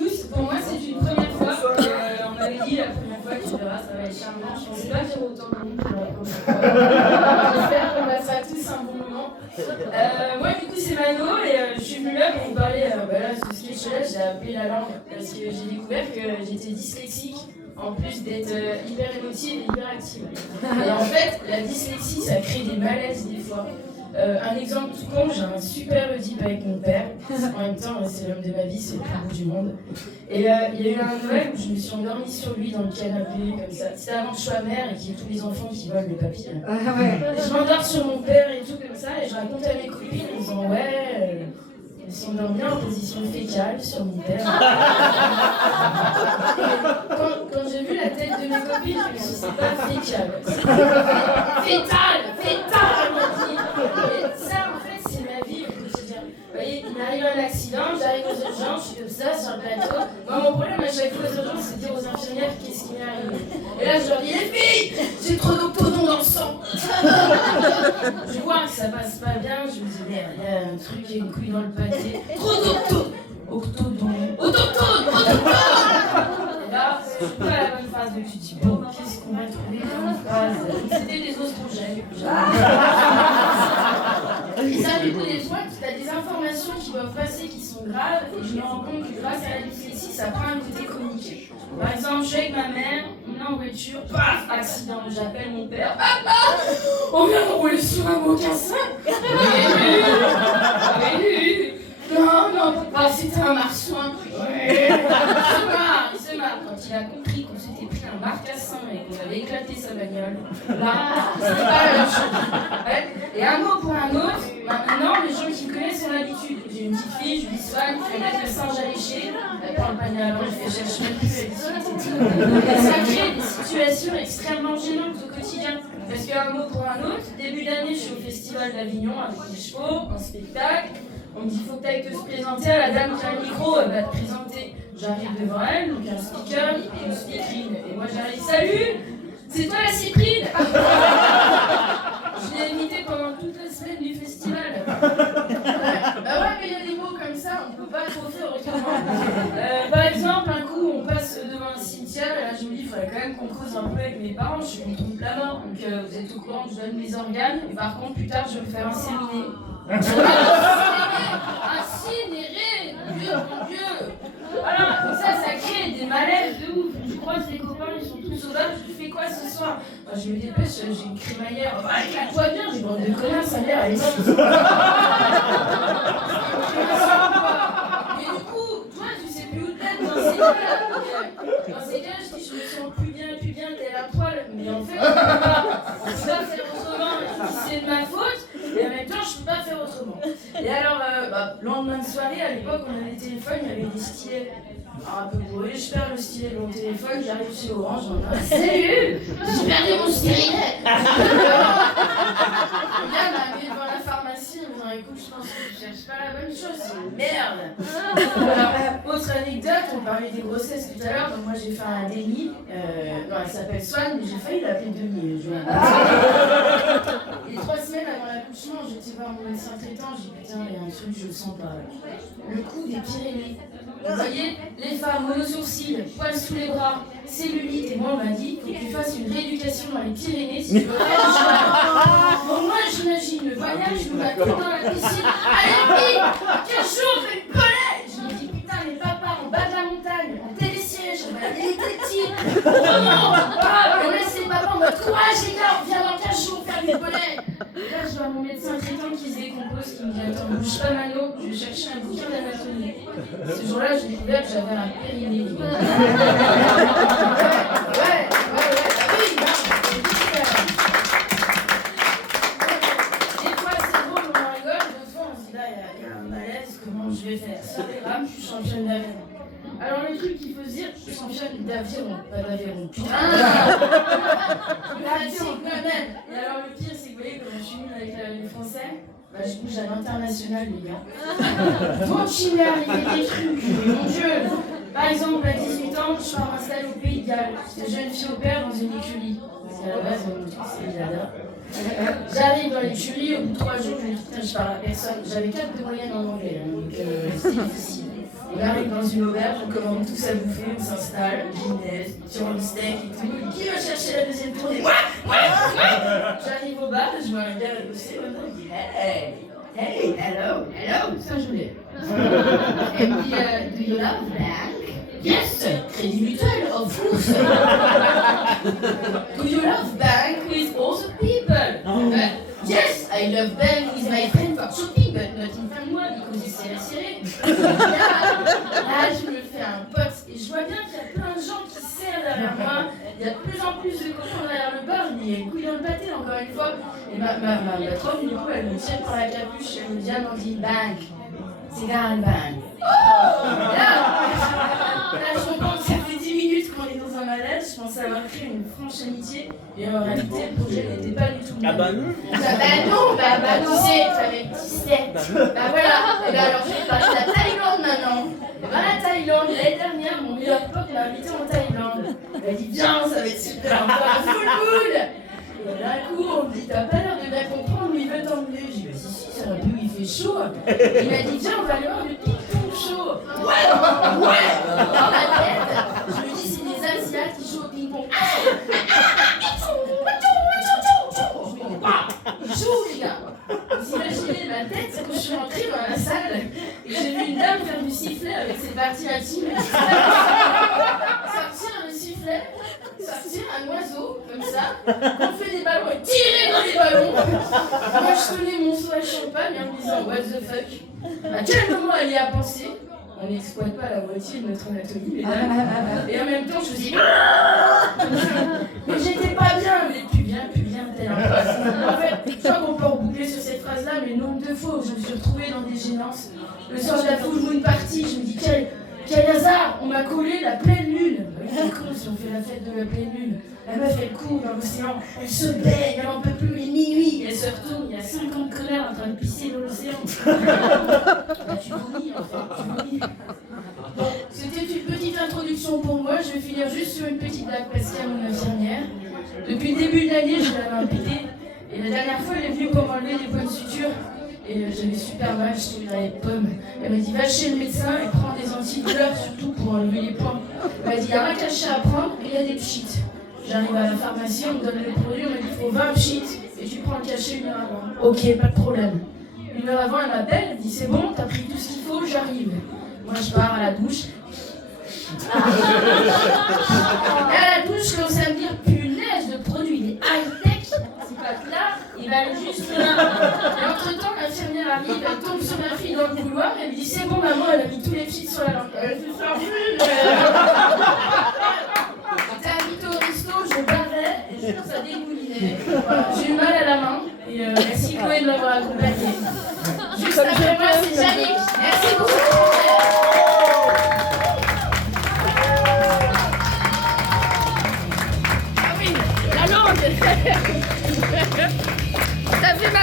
tous. Pour moi, c'est une première fois. On m'avait dit la première fois, tu verras, ça va être charmant. Je pensais pas dire autant de monde pour la première fois. J'espère qu'on passera tous un bon moment. Moi, du coup, c'est Mano et je suis venue là pour vous parler là, de ce sketch-là. J'ai appris la langue parce que j'ai découvert que j'étais dyslexique. En plus d'être hyper émotive et hyper active. Et en fait, la dyslexie, ça crée des malaises des fois. Un exemple tout con, j'ai un super Oedipe avec mon père. En même temps, c'est l'homme de ma vie, c'est le plus beau du monde. Et il y a eu un Noël où je me suis endormie sur lui dans le canapé, comme ça. C'était avant que je sois mère et qu'il y ait tous les enfants qui volent les papiers. Je m'endors sur mon père et tout comme ça, et je raconte à mes copines en disant ouais. Ils sont dormis en position fécale sur mon père. Quand j'ai vu la tête de mes copines, je me suis dit, c'est pas fécale. Fétale, on m'a dit. Et ça, en fait, c'est ma vie au quotidien. Vous voyez, il m'arrive un accident, j'arrive aux urgences, je suis comme ça sur le plateau. Moi, mon problème à chaque fois aux urgences, c'est de dire aux infirmières qu'est-ce qui m'est arrivé. Et là, je leur dis, les filles, j'ai trop d'octodons dans le sang. Je vois que ça passe pas bien, je me dis, merde, il y a un truc, il y a une couille dans le pâté. Trop d'octodons. Autochtone. Et là, je suis pas à la bonne phrase, donc tu te dis, bon, qu'est-ce qu'on va trouver comme phrase? C'était des oestrogènes. Et ça, du coup, des fois, tu as des informations qui doivent passer qui sont graves, et je me rends compte que grâce à la dyslexie, ça prend un côté communiqué. Par exemple, je suis avec ma mère, on est en voiture, paf, accident, j'appelle mon père, papa, on vient de rouler sur un mocassin. Oui. Non, papa, c'était un marsouin. Il se marre. Quand il a compris qu'on s'était pris un marcassin et qu'on avait éclaté sa bagnole, là, c'était pas la même chose. Ouais. Et un mot pour un autre, maintenant, les gens qui me connaissent ont l'habitude. J'ai une petite fille, je lui soigne, je vais mettre le singe à lécher, elle prend le panier à main, je fais chercher même plus, et ça crée des situations extrêmement gênantes au quotidien. Parce qu'un mot pour un autre, début d'année, je suis au Festival d'Avignon avec mes chevaux, un spectacle. On me dit, faut que tu ailles te présenter à la dame qui a le micro, elle va te présenter. J'arrive devant elle, donc un speaker et une speakerine. Et moi j'arrive, salut, c'est toi la Cyprine. Je l'ai imité pendant toute la semaine du festival. Bah ouais, mais il y a des mots comme ça, on peut pas trop faire autrement. Par exemple, un coup, on passe devant un cimetière, et là je me dis, il faudrait quand même qu'on cause un peu avec mes parents, je suis contre la mort. Donc vous êtes au courant que je donne mes organes, et par contre, plus tard, je vais me faire inséminer. Incinéré, mon Dieu. Voilà, donc ça crée des malaises de ouf. Je croise les copains, ils sont tous sauvages, je fais quoi ce soir? Je me dépêche, j'ai une crémaillère. Éclate-toi bien, j'ai bande de connards, sa mère, elle est morte. Mais du coup, toi, tu sais plus où te mettre dans ces cas-là. Dans ces cas, je dis, je me sens plus bien, t'es à la poêle. Mais en fait, on peut pas faire autrement, c'est de ma faute. Et en même temps, je peux pas faire autrement. Et alors, lendemain de soirée, à l'époque, on avait des téléphones, il y avait des stylets. Alors, un peu bourré, je perds le stylet de mon téléphone, j'arrive chez Orange, j'en ai un. Salut, j'ai perdu mon stylet. Le gars m'a amené devant la pharmacie en me disant, écoute, je pense que tu cherches pas la bonne chose, c'est une merde. Alors, autre anecdote, on parlait des grossesses tout à l'heure, donc moi j'ai fait un déni. Non, elle s'appelle Swan, mais j'ai failli l'appeler Denis. Et 3 semaines avant l'accouchement, j'étais voir mon médecin traitant, j'ai dit putain, il y a un truc, je le sens pas. Le coup des Pyrénées. Vous voyez, les femmes monosourcils, poils sous les bras, cellulite, et moi on m'a dit faut que tu fasses une rééducation dans les Pyrénées si tu veux faire du cheval. Bon, moi j'imagine le voyage, je me bats dans la piscine. Allez, vite, 15 jours, fais une pelée. Je me dis putain, les papas en bas de la montagne, en télésiège, on va aller les tétines. On laisse les papas en mode courage les gars, on vient dans 15 jours faire une pelée. Et là je vois mon médecin traitant qui se décompose, qui me dit attends, bouge pas Mano, je vais chercher un bouquin d'anatomie. Ce jour-là, j'ai découvert que j'avais un périnée. Ouais, oui, des fois c'est drôle, on rigole, d'autres fois on se dit là, il y a un malaise, comment je vais faire? Ça dérape, je suis championne d'aviron. Alors le truc qu'il faut se dire, je suis championne d'aviron, pas d'aviron. Putain l'aviron quand même. Et alors le pire, c'est que vous voyez, quand je suis nulle avec les Français, je bouge à l'international, les gars. Donc il m'est arrivé des trucs, mon Dieu. Par exemple, à 18 ans, je pars m'installer au Pays de Galles. J'étais jeune fille au père dans une écurie. Parce qu'à la base, c'est Lada. J'arrive dans l'écurie, au bout de 3 jours, je me dis putain, je parle à personne. J'avais 4 de moyenne en anglais, donc c'était difficile. On arrive dans une auberge, on commande tous à bouffer, on s'installe, Guinness, sur le steak et tout. Qui va chercher la deuxième tournée? Moi. J'arrive au bar, je vois un gars bosser, il me dit hey, hello, Saint-Julien. Elle me dit, do you love bank? Yes, Crédit Mutuel, of course. Do you love bank with other people? Yes, I love bank with my friend for shopping, but not in Femme-moi, because it's serré. Là, je me fais un pote, et je vois bien qu'il y a plein de gens qui serrent derrière moi. Il y a de plus en plus de copains derrière le bar, il y a une couille dans le pâté, encore une fois. Et ma patronne, du coup, elle me tire par la capuche, elle me dit, bank. Cigare bank. Là, je comprends que ça fait 10 minutes qu'on est dans un malaise, je pensais avoir créé une franche amitié, et en réalité, le projet n'était pas du tout le même. Ah bah non. Tu sais, j'avais 17. Bah voilà, et bah alors je vais parler de la Thaïlande maintenant. Et bah la Thaïlande, l'année dernière, mon meilleur pote m'a invité en Thaïlande. Il m'a dit, viens, ça va être super, on va à full mood. Et d'un coup, on me dit, t'as pas l'air de bien comprendre où il veut t'emmener. J'ai dit, si, c'est un peu où il fait chaud. Il m'a dit, viens, on va aller voir le ping-pong chaud. Ouais. Dans ma tête, je me dis, c'est des Asiates qui jouent au ping-pong. Ils jouent, les gars. Vous imaginez ma tête, c'est que je suis rentrée dans la salle et j'ai vu une dame faire du sifflet avec ses parties intimes. Sortir le sifflet, sortir un oiseau, comme ça, on fait des ballons et tirer dans les ballons. Moi, je tenais mon seau à champagne en me disant, what the fuck? À quel moment elle y a pensé? On n'exploite pas la moitié de notre anatomie, mesdames. Et en même temps, je me dis, mais j'étais pas bien, mais plus bien, tel un poisson. En fait, je crois qu'on peut reboucler sur cette phrase-là, mais le nombre de fois où je me suis retrouvée dans des gênances. Le soir de la full moon party, je me dis, quel hasard, on m'a collé la pleine lune. Oui, d'accord, si on fait la fête de la pleine lune. La meuf, elle court dans l'océan, elle se baigne, elle en peut plus, mais minuit, elle se retourne, il y a 50 connards en train de pisser dans l'océan. Bah, tu vomis, en fait, tu vomis. Bon, c'était une petite introduction pour moi, je vais finir juste sur une petite blague Pascal, mon infirmière. Depuis le début de l'année, je l'avais impliquée, et la dernière fois, elle est venue pour m'enlever des points de suture. Et j'avais super mal, je tombais dans les pommes. Elle m'a dit, va chez le médecin et prends des antidouleurs, surtout pour enlever les points. Elle m'a dit, il y a un cachet à prendre et il y a des pchits. J'arrive à la pharmacie, on me donne les produits, on m'a dit, il faut 20 pchits et tu prends le cachet une heure avant. Ok, pas de problème. Une heure avant, elle m'appelle, elle me dit, c'est bon, t'as pris tout ce qu'il faut, j'arrive. Moi, je pars à la douche. Et à la douche, je commence à me dire, punaise, le produit, il est high-tech. Là, il va aller juste là. Et entre-temps, l'infirmière arrive, elle tombe sur ma fille dans le couloir, elle me dit, c'est bon, maman, elle a mis tous les pchits sur la langue. Elle se sort plus. J'étais invitée au resto, je bavais, et je pense à dégoulinait. Voilà, j'ai eu mal à la main, et merci Chloé de m'avoir accompagnée. Juste après moi, c'est Yannick. Merci beaucoup. Ah oui, la langue. Ça fait mal.